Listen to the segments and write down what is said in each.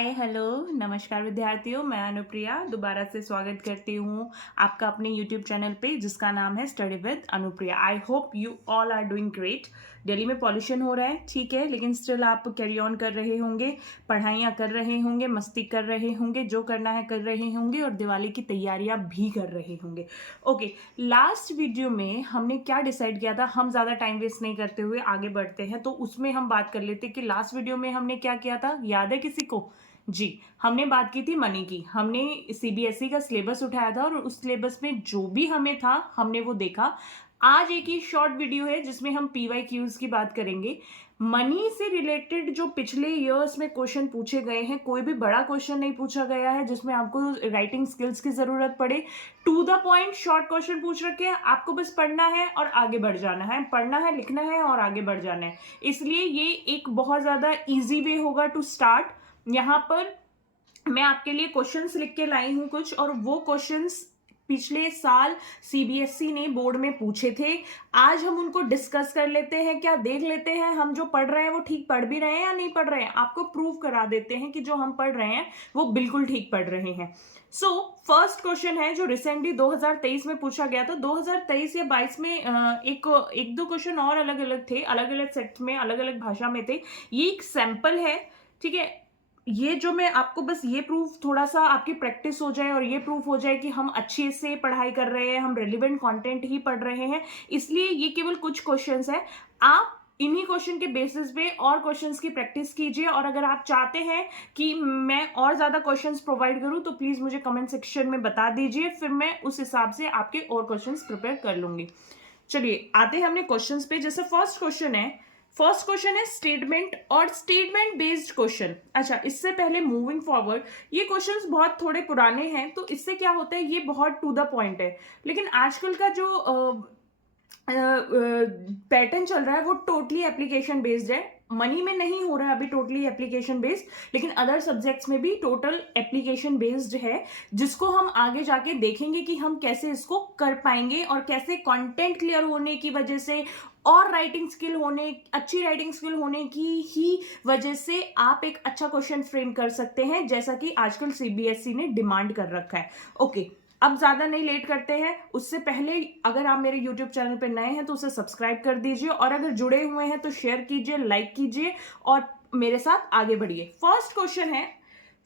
Hi hello नमस्कार विद्यार्थियों, मैं अनुप्रिया दोबारा से स्वागत करती हूँ आपका अपने यूट्यूब चैनल पे जिसका नाम है study with Anupriya. I hope you all are doing great. Delhi में पॉल्यूशन हो रहा है, ठीक है, लेकिन स्टिल आप कैरी ऑन कर रहे होंगे, पढ़ाइयाँ कर रहे होंगे, मस्ती कर रहे होंगे, जो करना है कर रहे होंगे और दिवाली की तैयारियाँ भी कर रहे होंगे। ओके, लास्ट वीडियो में हमने क्या डिसाइड किया था, हम ज़्यादा टाइम वेस्ट नहीं करते हुए आगे बढ़ते हैं। तो उसमें हम बात कर लेते कि लास्ट वीडियो में हमने क्या किया था, याद है किसी को? जी, हमने बात की थी मनी की। हमने सीबीएसई का सिलेबस उठाया था और उस सिलेबस में जो भी हमें था हमने वो देखा। आज एक ही शॉर्ट वीडियो है जिसमें हम पीवाईक्यूज की बात करेंगे। मनी से रिलेटेड जो पिछले ईयर्स में क्वेश्चन पूछे गए हैं, कोई भी बड़ा क्वेश्चन नहीं पूछा गया है जिसमें आपको राइटिंग स्किल्स की जरूरत पड़े। To the point short question पूछ रखे हैं, आपको बस पढ़ना है और आगे बढ़ जाना है, पढ़ना है, लिखना है और आगे बढ़ जाना है। इसलिए ये एक बहुत ज्यादा इजी वे होगा टू स्टार्ट। यहाँ पर मैं आपके लिए क्वेश्चंस लिख के लाई हूं कुछ, और वो क्वेश्चंस पिछले साल सीबीएसई ने बोर्ड में पूछे थे। आज हम उनको डिस्कस कर लेते हैं, क्या देख लेते हैं हम जो पढ़ रहे हैं वो ठीक पढ़ भी रहे हैं या नहीं पढ़ रहे हैं। आपको प्रूव करा देते हैं कि जो हम पढ़ रहे हैं वो बिल्कुल ठीक पढ़ रहे हैं। सो फर्स्ट क्वेश्चन है जो रिसेंटली 2023 में पूछा गया था। 2023 या 22 में एक दो क्वेश्चन और अलग अलग थे, अलग अलग सेट में, अलग अलग भाषा में थे। ये एक सैंपल है, ठीक है। ये जो मैं आपको बस ये प्रूफ, थोड़ा सा आपकी प्रैक्टिस हो जाए और ये प्रूफ हो जाए कि हम अच्छे से पढ़ाई कर रहे हैं, हम रेलिवेंट कंटेंट ही पढ़ रहे हैं, इसलिए ये केवल कुछ क्वेश्चंस है। आप इन्हीं क्वेश्चन के बेसिस पे और क्वेश्चंस की प्रैक्टिस कीजिए, और अगर आप चाहते हैं कि मैं और ज्यादा क्वेश्चंस प्रोवाइड करूं तो प्लीज मुझे कमेंट सेक्शन में बता दीजिए, फिर मैं उस हिसाब से आपके और क्वेश्चंस प्रिपेयर कर लूंगी। चलिए आते हैं हमने क्वेश्चंस पे। जैसे फर्स्ट क्वेश्चन है स्टेटमेंट और स्टेटमेंट बेस्ड क्वेश्चन। अच्छा, इससे पहले मूविंग फॉरवर्ड, ये क्वेश्चंस बहुत थोड़े पुराने हैं, तो इससे क्या होता है, ये बहुत टू द पॉइंट है। लेकिन आजकल का जो पैटर्न चल रहा है वो टोटली एप्लीकेशन बेस्ड है। मनी में नहीं हो रहा है अभी टोटली एप्लीकेशन बेस्ड, लेकिन अदर सब्जेक्ट्स में भी टोटल एप्लीकेशन बेस्ड है, जिसको हम आगे जाके देखेंगे कि हम कैसे इसको कर पाएंगे और कैसे कंटेंट क्लियर होने की वजह से और राइटिंग स्किल होने, अच्छी राइटिंग स्किल होने की ही वजह से आप एक अच्छा क्वेश्चन फ्रेम कर सकते हैं, जैसा कि आजकल सीबीएसई ने डिमांड कर रखा है। ओके, अब ज्यादा नहीं लेट करते हैं। उससे पहले अगर आप मेरे YouTube चैनल पर नए हैं तो उसे सब्सक्राइब कर दीजिए, और अगर जुड़े हुए हैं तो शेयर कीजिए, लाइक कीजिए और मेरे साथ आगे बढ़िए। फर्स्ट क्वेश्चन है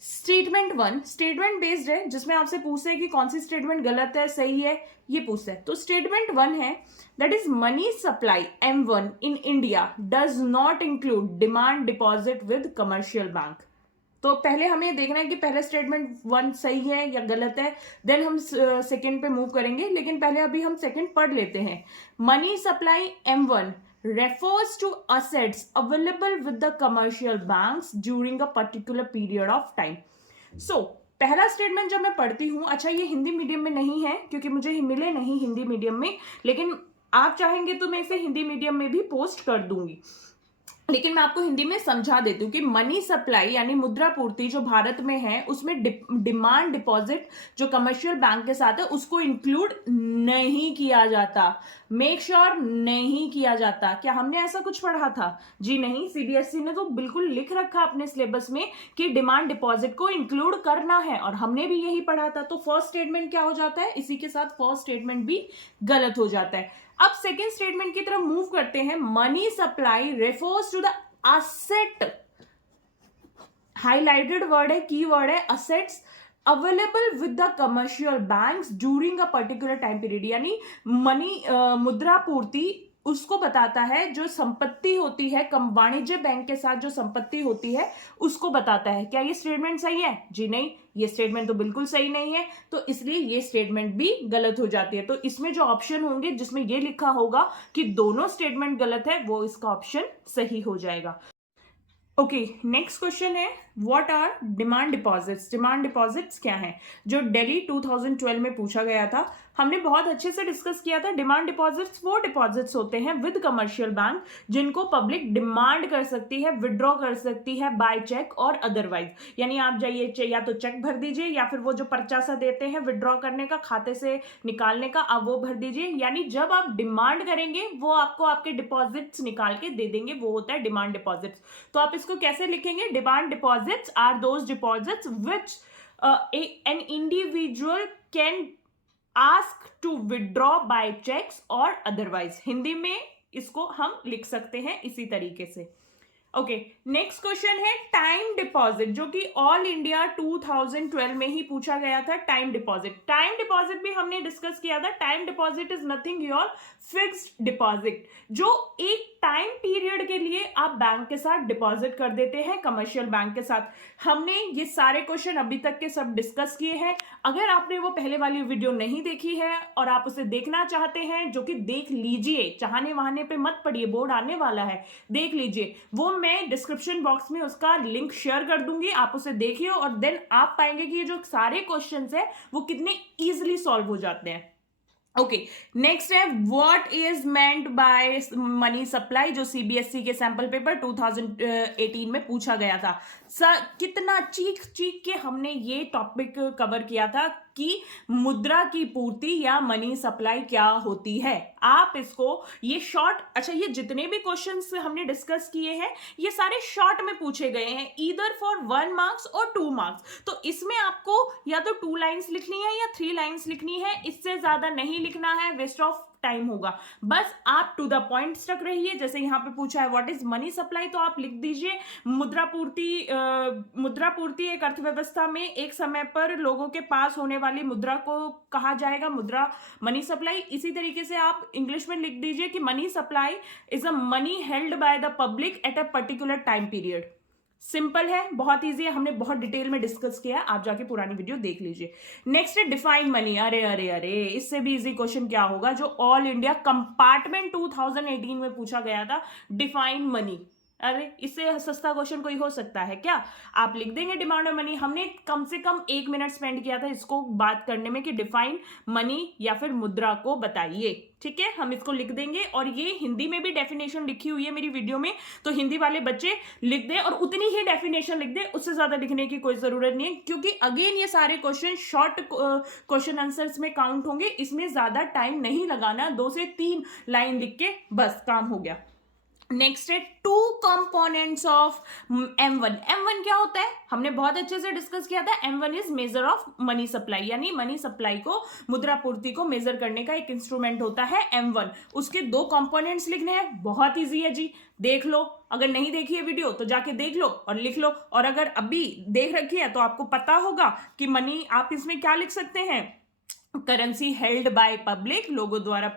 स्टेटमेंट 1, स्टेटमेंट बेस्ड है, जिसमें आपसे पूछते हैं कि कौन सी स्टेटमेंट गलत है, सही है, ये पूछता है। तो स्टेटमेंट 1 है, that is money supply M1 in India does not include demand deposit with commercial bank. तो पहले हमें देखना है कि पहले स्टेटमेंट 1 सही है या गलत है, देन हम सेकंड पे मूव करेंगे, लेकिन पहले अभी हम सेकंड पढ़ लेते हैं। Money supply M1 refers to assets available with the commercial banks during a particular period of time. So, पहला स्टेटमेंट जब मैं पढ़ती हूं, अच्छा ये हिंदी मीडियम में नहीं है क्योंकि मुझे मिले नहीं हिंदी मीडियम में, लेकिन आप चाहेंगे तो मैं इसे हिंदी मीडियम में भी पोस्ट कर दूंगी, लेकिन मैं आपको हिंदी में समझा देती हूँ कि मनी सप्लाई यानी मुद्रा पूर्ति जो भारत में है उसमें डिमांड डिपॉजिट जो कमर्शियल बैंक के साथ है उसको इंक्लूड नहीं किया जाता। मेक श्योर नहीं किया जाता। क्या हमने ऐसा कुछ पढ़ा था? जी नहीं, सीबीएसई ने तो बिल्कुल लिख रखा अपने सिलेबस में कि डिमांड डिपॉजिट को इंक्लूड करना है, और हमने भी यही पढ़ा था। तो फर्स्ट स्टेटमेंट क्या हो जाता है, इसी के साथ फर्स्ट स्टेटमेंट भी गलत हो जाता है। अब सेकेंड स्टेटमेंट की तरफ मूव करते हैं। Money supply refers to the asset, highlighted word है, की वर्ड है assets available with the commercial banks during a particular time period, यानी मनी मुद्रा पूर्ति उसको बताता है जो संपत्ति होती है, वाणिज्य बैंक के साथ जो संपत्ति होती है उसको बताता है। क्या ये स्टेटमेंट सही है? जी नहीं, ये स्टेटमेंट तो बिल्कुल सही नहीं है, तो इसलिए ये स्टेटमेंट भी गलत हो जाती है। तो इसमें जो ऑप्शन होंगे जिसमें ये लिखा होगा कि दोनों स्टेटमेंट गलत है, वो इसका ऑप्शन सही हो जाएगा। ओके, नेक्स्ट क्वेश्चन है what are demand deposits. Demand deposits क्या है, जो दिल्ली 2012 में पूछा गया था। हमने बहुत अच्छे से डिस्कस किया था। डिमांड डिपॉजिट्स वो डिपॉजिट्स होते हैं विद कमर्शियल बैंक जिनको पब्लिक डिमांड कर सकती है, विड्रॉ कर सकती है बाय चेक और अदरवाइज, यानी आप जाइए या तो चेक भर दीजिए या फिर वो जो पर्चा सा देते हैं विड्रॉ करने का, खाते से निकालने का, आप वो भर दीजिए। यानी जब आप डिमांड करेंगे वो आपको आपके डिपॉजिट्स निकाल के दे देंगे, वो होता है डिमांड डिपॉजिट्स। तो आप इसको कैसे लिखेंगे? Demand deposits are those deposits which an individual can ask to withdraw by cheques or otherwise. Hindi में इसको हम लिख सकते हैं इसी तरीके से। ओके, नेक्स्ट क्वेश्चन है टाइम डिपॉजिट, जो कि ऑल इंडिया 2012 में ही पूछा गया था। टाइम डिपॉजिट, टाइम डिपॉजिट भी हमने डिस्कस किया था। Time deposit is nothing your fixed deposit, जो एक टाइम पीरियड के लिए आप बैंक के साथ डिपॉजिट कर देते हैं, कमर्शियल बैंक के साथ। हमने ये सारे क्वेश्चन अभी तक के सब डिस्कस किए हैं। अगर आपने वो पहले वाली वीडियो नहीं देखी है और आप उसे देखना चाहते हैं, जो कि देख लीजिए, चाहने वहाने पे मत पड़िए, बोर्ड आने वाला है, देख लीजिए। वो मैं डिस्क्रिप्शन बॉक्स में उसका लिंक शेयर कर दूंगी, आप उसे देखिए और देन आप पाएंगे कि ये जो सारे क्वेश्चंस है वो कितने इजीली सॉल्व हो जाते हैं। ओके, नेक्स्ट है what is meant by money supply, जो सीबीएसई के सैंपल पेपर 2018 में पूछा गया था। कितना चीख चीख के हमने ये टॉपिक कवर किया था कि मुद्रा की पूर्ति या मनी सप्लाई क्या होती है। आप इसको ये शॉर्ट, अच्छा ये जितने भी क्वेश्चंस हमने डिस्कस किए हैं ये सारे शॉर्ट में पूछे गए हैं, ईदर फॉर 1 मार्क्स और 2 मार्क्स। तो इसमें आपको या तो 2 लाइन्स लिखनी है या 3 लाइन्स लिखनी है, इससे ज्यादा नहीं लिखना है, वेस्ट ऑफ टाइम होगा। बस आप टू द पॉइंट स्टक रहिए। जैसे यहाँ पे पूछा है व्हाट इज मनी सप्लाई, तो आप लिख दीजिए मुद्रा पूर्ति एक अर्थव्यवस्था में एक समय पर लोगों के पास होने वाली मुद्रा को कहा जाएगा मुद्रा, मनी सप्लाई। इसी तरीके से आप इंग्लिश में लिख दीजिए कि money supply is a money held by the public at a particular time period. Simple है, बहुत इजी है, हमने बहुत डिटेल में डिस्कस किया है, आप जाके पुरानी वीडियो देख लीजिए। नेक्स्ट है डिफाइन मनी। अरे अरे अरे, इससे भी इजी क्वेश्चन क्या होगा, जो ऑल इंडिया कंपार्टमेंट 2018 में पूछा गया था, डिफाइन मनी। अरे इससे सस्ता क्वेश्चन कोई हो सकता है क्या? आप लिख देंगे डिमांड और मनी। हमने कम से कम 1 मिनट स्पेंड किया था इसको बात करने में कि डिफाइन मनी या फिर मुद्रा को बताइए। ठीक है, हम इसको लिख देंगे और ये हिंदी में भी डेफिनेशन लिखी हुई है मेरी वीडियो में, तो हिंदी वाले बच्चे लिख दें और उतनी ही डेफिनेशन लिख दें, उससे ज्यादा लिखने की कोई जरूरत नहीं है, क्योंकि अगेन ये सारे क्वेश्चन शॉर्ट क्वेश्चन आंसर्स में काउंट होंगे। इसमें ज्यादा टाइम नहीं लगाना, 2 से 3 लाइन लिख के बस काम हो गया। नेक्स्ट है 2 कंपोनेंट्स ऑफ M1। M1 क्या होता है, हमने बहुत अच्छे से डिस्कस किया था। M1 is measure of money supply, यानी मनी सप्लाई को, मुद्रा पूर्ति को मेजर करने का एक इंस्ट्रूमेंट होता है M1। उसके 2 कंपोनेंट्स लिखने हैं, बहुत इजी है जी, देख लो। अगर नहीं देखी है वीडियो तो जाके देख लो और लिख लो, और अगर अभी देख रखी है तो आपको पता होगा कि मनी, आप इसमें क्या लिख सकते हैं, करेंसी हेल्ड बाय पब्लिक, लोगों द्वारा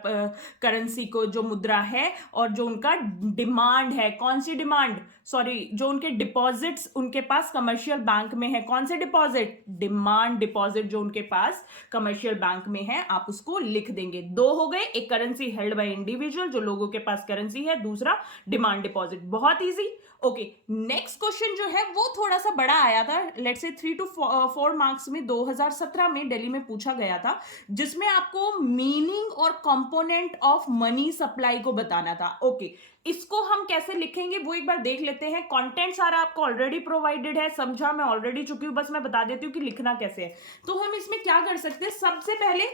करेंसी को, जो मुद्रा है, और जो उनका डिमांड है, कौन सी डिमांड, सॉरी, जो उनके डिपॉजिट्स उनके पास कमर्शियल बैंक में है, कौन से डिपॉजिट, डिमांड डिपॉजिट जो उनके पास कमर्शियल बैंक में है, आप उसको लिख देंगे। 2 हो गए, एक करेंसी हेल्ड बाय इंडिविजुअल जो लोगों के पास करेंसी है, दूसरा डिमांड डिपॉजिट, बहुत इजी। ओके, नेक्स्ट क्वेश्चन जो है वो थोड़ा सा बड़ा आया था, लेट्स से 3 to 4 मार्क्स में 2017 में दिल्ली में पूछा गया था, जिसमें आपको मीनिंग और कंपोनेंट ऑफ मनी सप्लाई को बताना था। ओके, इसको हम कैसे लिखेंगे वो एक बार देख लेते हैं। कंटेंट सारा आपको ऑलरेडी प्रोवाइडेड है, समझा मैं ऑलरेडी चुकी हूं, बस मैं बता देती हूँ कि लिखना कैसे है। तो हम इसमें क्या कर सकते हैं, सबसे पहले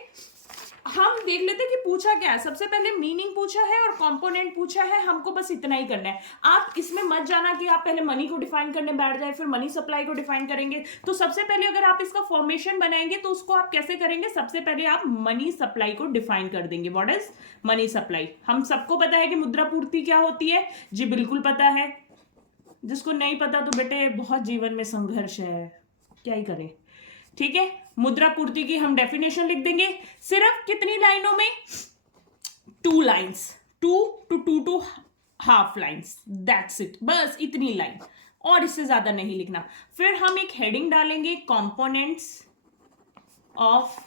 हम देख लेते हैं कि पूछा क्या है। सबसे पहले मीनिंग पूछा है और कंपोनेंट पूछा है, हमको बस इतना ही करना है। आप इसमें मत जाना कि आप पहले मनी को डिफाइन करने बैठ जाए फिर मनी सप्लाई को डिफाइन करेंगे। तो सबसे पहले अगर आप इसका फॉर्मेशन बनाएंगे तो उसको आप कैसे करेंगे, सबसे पहले आप मनी सप्लाई को डिफाइन कर देंगे। What is money supply? हम सबको पता है कि मुद्रा पूर्ति क्या होती है, जी बिल्कुल पता है। जिसको नहीं पता तो बेटे बहुत जीवन में संघर्ष है, क्या ही करें। ठीक है, मुद्रा पूर्ति की हम डेफिनेशन लिख देंगे, सिर्फ कितनी लाइनों में, 2 lines, 2 to 2.5 lines, that's it, बस इतनी लाइन, और इससे ज्यादा नहीं लिखना। फिर हम एक हेडिंग डालेंगे, कंपोनेंट्स ऑफ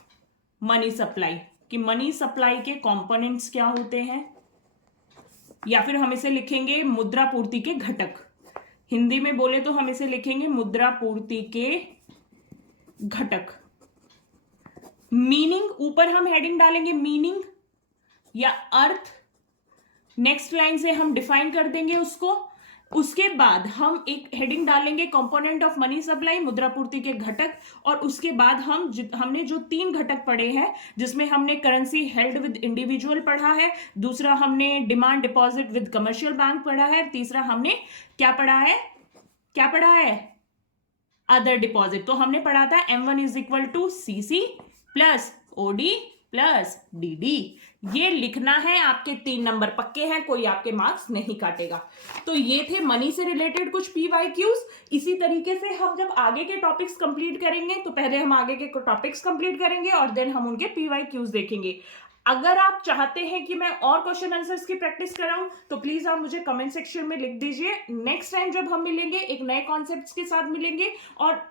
मनी सप्लाई, कि मनी सप्लाई के कंपोनेंट्स क्या होते हैं, या फिर हम इसे लिखेंगे मुद्रा पूर्ति के घटक। हिंदी में बोले तो हम इसे लिखेंगे मुद्रा पूर्ति के घटक। मीनिंग, ऊपर हम हेडिंग डालेंगे मीनिंग या अर्थ, नेक्स्ट लाइन से हम डिफाइन कर देंगे उसको। उसके बाद हम एक हेडिंग डालेंगे कंपोनेंट ऑफ मनी सप्लाई, मुद्रा पूर्ति के घटक, और उसके बाद हमने जो 3 घटक पढ़े हैं, जिसमें हमने करेंसी हेल्ड विद इंडिविजुअल पढ़ा है, दूसरा हमने demand deposit with commercial bank पढ़ा है, तीसरा हमने क्या पढ़ा है, क्या पढ़ा है? Other deposit. तो हमने पढ़ा था M1 is equal to CC plus OD plus DD। ये लिखना है, आपके 3 नंबर पक्के हैं, कोई आपके मार्क्स नहीं काटेगा। तो ये थे मनी से रिलेटेड कुछ PYQs। इसी तरीके से हम जब आगे के टॉपिक्स कंप्लीट करेंगे तो पहले हम आगे के टॉपिक्स कंप्लीट करेंगे और देन हम उनके PYQs देखेंगे। अगर आप चाहते हैं कि मैं और क्वेश्चन आंसर्स की प्रैक्टिस कराऊं तो प्लीज आप मुझे कमेंट सेक्शन में लिख दीजिए। नेक्स्ट टाइम जब हम मिलेंगे एक नए कॉन्सेप्ट्स के साथ मिलेंगे और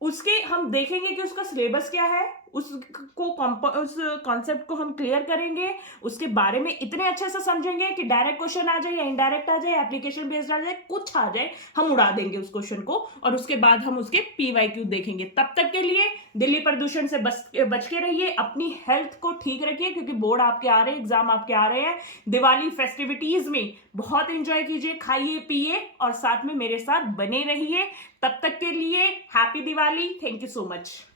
उसके हम देखेंगे कि उसका सिलेबस क्या है, उस कॉन्सेप्ट को हम क्लियर करेंगे, उसके बारे में इतने अच्छे से समझेंगे कि डायरेक्ट क्वेश्चन आ जाए या इनडायरेक्ट आ जाए, एप्लीकेशन बेस्ड आ जाए, कुछ आ जाए, हम उड़ा देंगे उस क्वेश्चन को और उसके बाद हम उसके PYQ देखेंगे। तब तक के लिए दिल्ली प्रदूषण से बच के रहिए, अपनी हेल्थ को ठीक रखिए क्योंकि बोर्ड आपके आ रहे हैं, एग्जाम आपके आ रहे हैं। दिवाली फेस्टिविटीज में बहुत एंजॉय कीजिए, खाइए पिए और साथ में मेरे साथ बने रहिए। तब तक के लिए happy Diwali. Thank you so much.